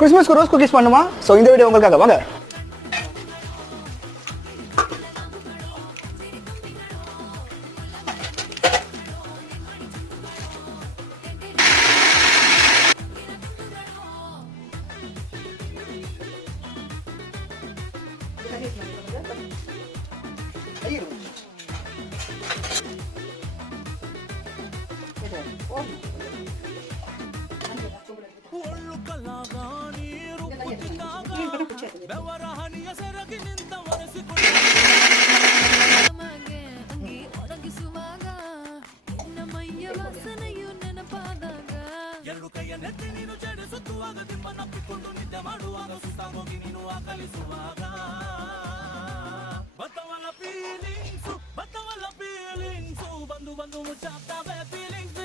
கிறிஸ்மஸ்க்கு rose cookies பண்ணுமா? ஸோ இந்த வீடியோ உங்களுக்காக வாங்க. ಬಂದು ಮುಚ್ಚಾಗ್ತವೆ ಫೀಲಿಂಗ್ಸ್